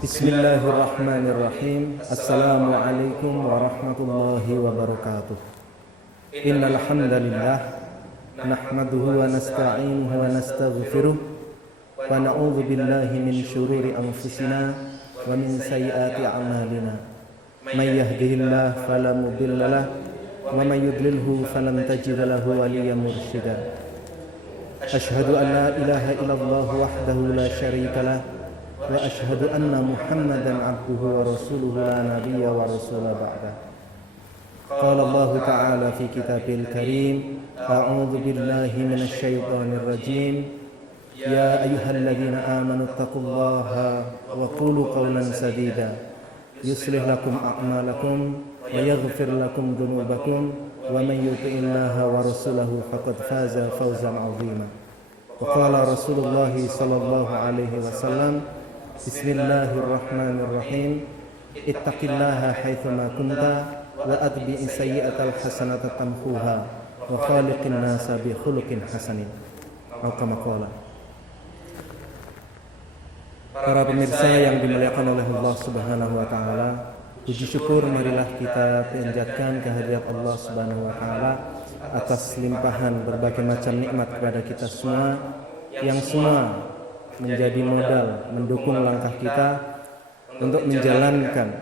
Bismillahirrahmanirrahim. Assalamualaikum warahmatullahi wabarakatuh. Innal hamdalillah nahmaduhu wa nasta'inuhu wa nastaghfiruh wa na'udzu billahi min syururi anfusina wa min sayyiati a'malina. May yahdihillahu fala mudilla lahu wa may yudlilhu falan tajida lahu waliyyan mursyida. Asyhadu an la ilaha illallah wahdahu la syarika lah wa asyhadu anna Muhammadan abduhu wa rasuluhu la nabiyya wa rasula ba'dah. Qala Allah ta'ala fi kitabil karim, a'udzu billahi minasy syaithanir rajim. Ya ayyuhalladzina amanu taqullaha wa qulu qawlan sadida yuslih lakum a'malakum wa yaghfir lakum dhunubakum wa man yuti'illaha wa rasulahu faqad faza fawzan 'azima. Wa qala Rasulullah sallallahu alaihi wasallam, Bismillahirrahmanirrahim. Ittaqillaha haitsuma kunta wa atbi'is sayyi'atal hasanata tamhuha wa khaliqin nasa bi khuluqin hasanin. Atau kama qala. Para pemirsa yang dimuliakan oleh Allah Subhanahu wa taala, puji syukur marilah kita panjatkan kehadirat Allah Subhanahu wa taala atas limpahan berbagai macam nikmat kepada kita semua, yang semua menjadi modal mendukung langkah kita untuk menjalankan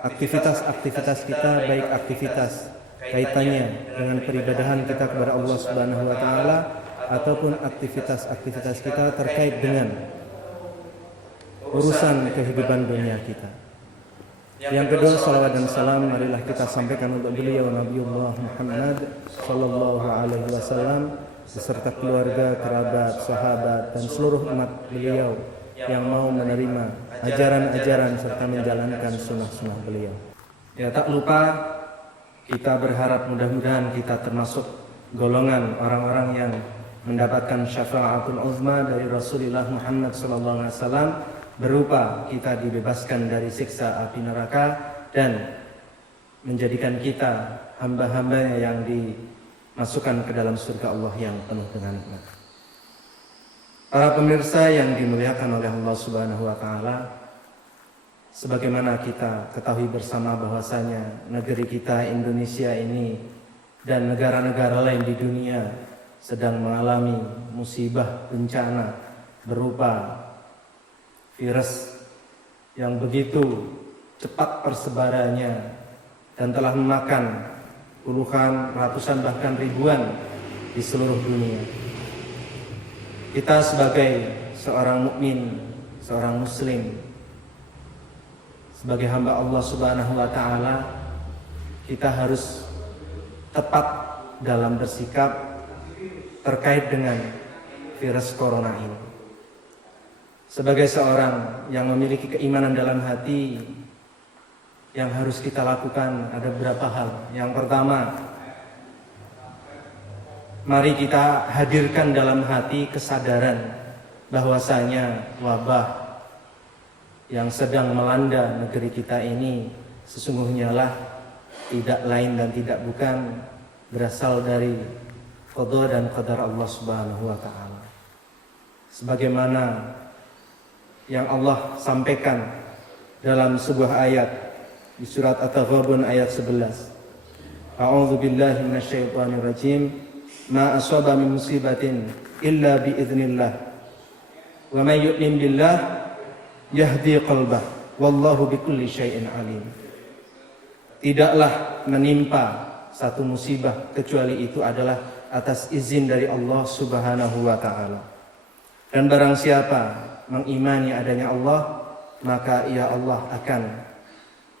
aktivitas-aktivitas kita, baik aktivitas kaitannya dengan peribadahan kita kepada Allah Subhanahu wa taala ataupun aktivitas-aktivitas kita terkait dengan urusan kehidupan dunia kita. Yang kedua, salawat dan salam marilah kita sampaikan untuk beliau Nabiullah Muhammad sallallahu alaihi wasallam beserta keluarga, kerabat, sahabat dan seluruh umat beliau yang mau menerima ajaran-ajaran serta menjalankan sunnah-sunnah beliau. Ya, tak lupa kita berharap mudah-mudahan kita termasuk golongan orang-orang yang mendapatkan syafaatul uzma dari Rasulullah Muhammad sallallahu alaihi wasallam, berupa kita dibebaskan dari siksa api neraka dan menjadikan kita hamba-hambanya yang dimasukkan ke dalam surga Allah yang penuh dengan nikmat. Para pemirsa yang dimuliakan oleh Allah Subhanahu wa taala, sebagaimana kita ketahui bersama bahwasanya negeri kita Indonesia ini dan negara-negara lain di dunia sedang mengalami musibah bencana berupa virus yang begitu cepat persebarannya dan telah memakan puluhan, ratusan, bahkan ribuan di seluruh dunia. Kita sebagai seorang mukmin, seorang muslim, sebagai hamba Allah Subhanahu wa taala, kita harus tepat dalam bersikap terkait dengan virus corona ini. Sebagai seorang yang memiliki keimanan dalam hati, yang harus kita lakukan ada beberapa hal. Yang pertama, mari kita hadirkan dalam hati kesadaran bahwasanya wabah yang sedang melanda negeri kita ini sesungguhnya lah tidak lain dan tidak bukan berasal dari qada dan qadar Allah Subhanahu wa taala. Sebagaimana yang Allah sampaikan dalam sebuah ayat di surat At-Taghabun ayat 11. A'udzu billahi minasyaitonir rajim. Ma asaba min musibatin illa bi idznillah. Wa may yu'min billah yahdi qalbah. Wallahu bikulli syai'in alim. Tidaklah menimpa satu musibah kecuali itu adalah atas izin dari Allah Subhanahu wa taala. Dan barang siapa mengimani adanya Allah, maka ia Allah akan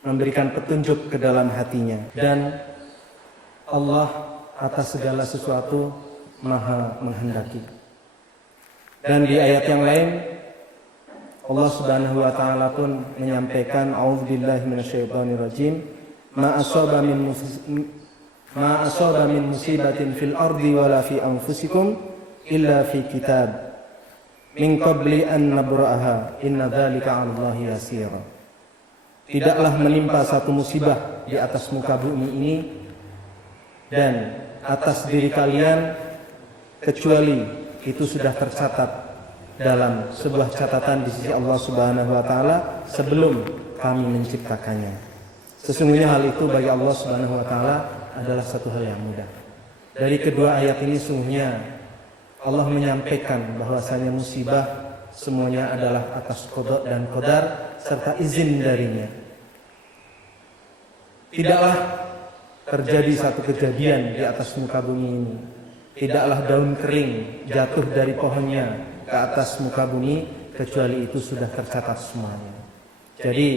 memberikan petunjuk ke dalam hatinya. Dan Allah atas segala sesuatu maha menghendaki. Dan di ayat yang lain Allah Subhanahu wa taala pun menyampaikan, a'udzubillahi minasyaitonir rajim, ma asaba min musibatin fil ardi wala fi anfusikum illa fi kitab min qabli an nabra'aha inna dzalika 'alallahi yasir. Tidaklah menimpa satu musibah di atas muka bumi ini dan atas diri kalian kecuali itu sudah tercatat dalam sebuah catatan di sisi Allah Subhanahu wa taala sebelum kami menciptakannya. Sesungguhnya hal itu bagi Allah Subhanahu wa taala adalah satu hal yang mudah. Dari kedua ayat ini sungguhnya Allah menyampaikan bahwasanya musibah semuanya adalah atas qada dan qadar serta izin darinya. Tidaklah terjadi satu kejadian di atas muka bumi ini. Tidaklah daun kering jatuh dari pohonnya ke atas muka bumi kecuali itu sudah tercatat semuanya. Jadi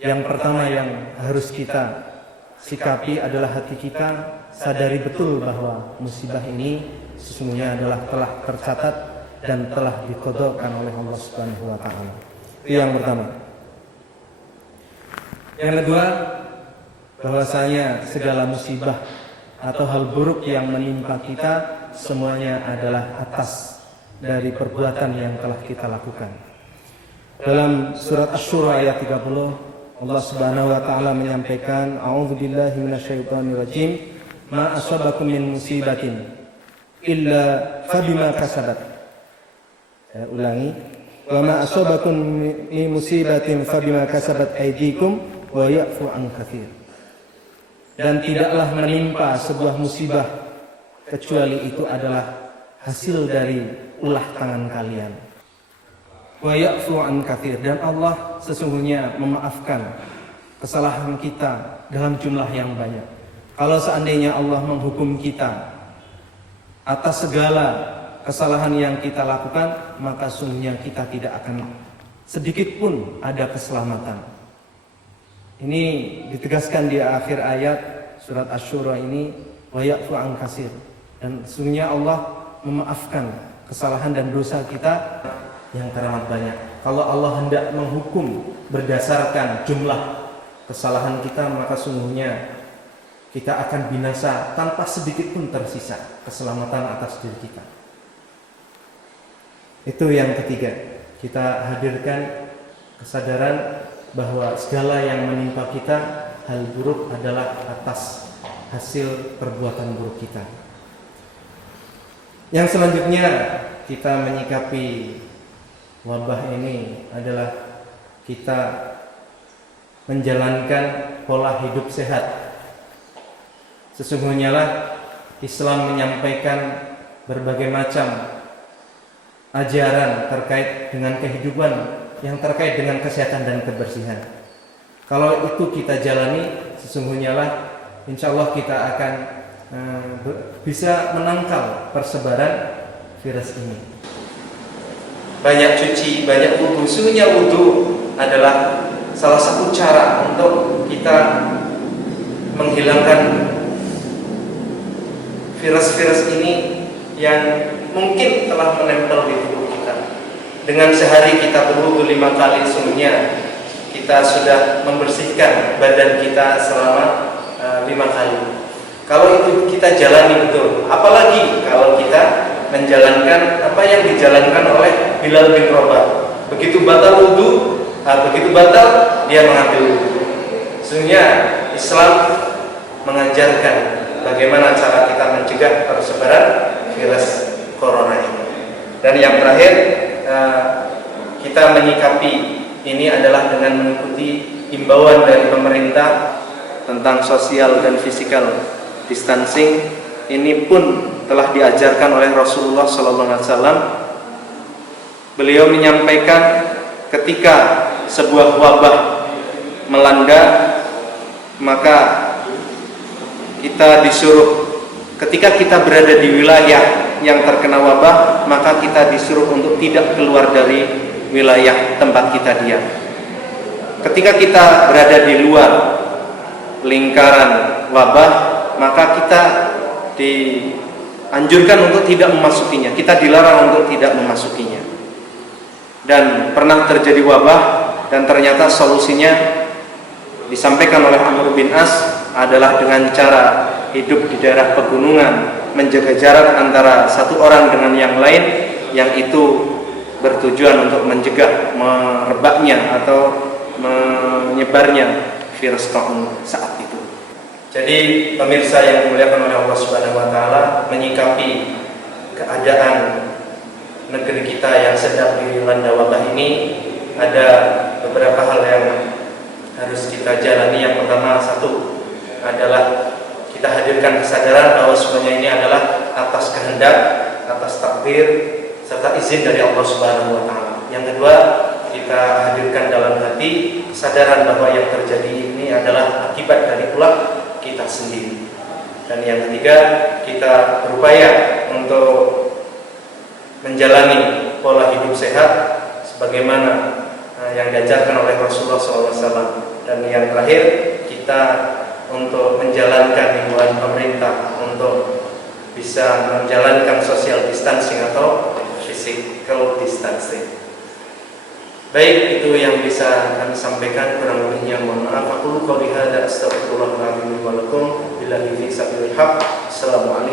yang pertama yang harus kita sikapi adalah hati kita sadari betul bahwa musibah ini sesungguhnya adalah telah tercatat dan telah diqadakan oleh Allah Subhanahu wa taala. Itu yang pertama. Yang kedua, bahwasanya segala musibah atau hal buruk yang menimpa kita semuanya adalah atas dari perbuatan yang telah kita lakukan. Dalam surat Asy-Syura ayat 30 Allah Subhanahu wa taala menyampaikan, a'udzubillahi minasyaitonir rajim, ma asabakum min musibatin illa fabima kasabat. Saya ulangi, wa ma asabakum min musibatin fabima kasabat aydikum wa ya'fu an katsir. Dan tidaklah menimpa sebuah musibah kecuali itu adalah hasil dari ulah tangan kalian. Wa ya'fu an katsir, dan Allah sesungguhnya memaafkan kesalahan kita dalam jumlah yang banyak. Kalau seandainya Allah menghukum kita atas segala kesalahan yang kita lakukan, maka sungguhnya kita tidak akan sedikit pun ada keselamatan. Ini ditegaskan di akhir ayat surat Asy-Syura ini, wa ya'fu an katsir, dan sungguhnya Allah memaafkan kesalahan dan dosa kita yang teramat banyak. Kalau Allah hendak menghukum berdasarkan jumlah kesalahan kita, maka sungguhnya kita akan binasa tanpa sedikit pun tersisa keselamatan atas diri kita. Itu yang ketiga, kita hadirkan kesadaran bahwa segala yang menimpa kita hal buruk adalah atas hasil perbuatan buruk kita. Yang selanjutnya kita menyikapi wabah ini adalah kita menjalankan pola hidup sehat. Sesungguhnya lah Islam menyampaikan berbagai macam ajaran terkait dengan kehidupan yang terkait dengan kesehatan dan kebersihan. Kalau itu kita jalani, sesungguhnya lah insya Allah kita akan bisa menangkal persebaran virus ini. Banyak cuci, banyak wudu. Sesungguhnya wudu adalah salah satu cara untuk kita menghilangkan virus-virus ini yang mungkin telah menempel di tubuh kita. Dengan sehari kita berwudu 5 kali, sungguhnya kita sudah membersihkan badan kita selama 5 kali. Kalau itu kita jalani betul, apalagi kalau kita menjalankan apa yang dijalankan oleh Bilal bin Rabah. Begitu batal wudu, begitu batal dia mengambil wudu. Sesungguhnya Islam mengajarkan bagaimana cara kita mencegah persebaran virus corona ini. Dan yang terakhir, kita menyikapi ini adalah dengan mengikuti himbauan dari pemerintah tentang sosial dan physical distancing. Ini pun telah diajarkan oleh Rasulullah SAW. Beliau menyampaikan ketika sebuah wabah melanda, maka kita disuruh, ketika kita berada di wilayah yang terkena wabah, maka kita disuruh untuk tidak keluar dari wilayah tempat kita diam. Ketika kita berada di luar lingkaran wabah, maka kita dianjurkan untuk tidak memasukinya, kita dilarang untuk tidak memasukinya. Dan pernah terjadi wabah, dan ternyata solusinya disampaikan oleh Amr bin As adalah dengan cara hidup di daerah pegunungan, menjaga jarak antara satu orang dengan yang lain, yang itu bertujuan untuk mencegah merebaknya atau menyebarnya virus corona saat itu. Jadi pemirsa yang dimuliakan oleh Allah Subhanahu wa taala, menyikapi keadaan negeri kita yang sedang dilanda wabah ini, ada beberapa hal yang harus kita jalani. Yang pertama, satu adalah kita hadirkan kesadaran bahwa semuanya ini adalah atas kehendak, atas takdir, serta izin dari Allah Subhanahu wa Ta'ala. Yang kedua, kita hadirkan dalam hati kesadaran bahwa yang terjadi ini adalah akibat dari ulah kita sendiri. Dan yang ketiga, kita berupaya untuk menjalani pola hidup sehat sebagaimana yang diajarkan oleh Rasulullah SAW. Dan yang terakhir, kita untuk menjalankan himbauan pemerintah untuk bisa menjalankan social distancing atau physical distancing. Baik, itu yang bisa kami sampaikan, kurang lebihnya mohon maaf. Aku qouli hadza astaghfirullahaladzim wa lakum billahi fi sabilillah. Assalamualaikum.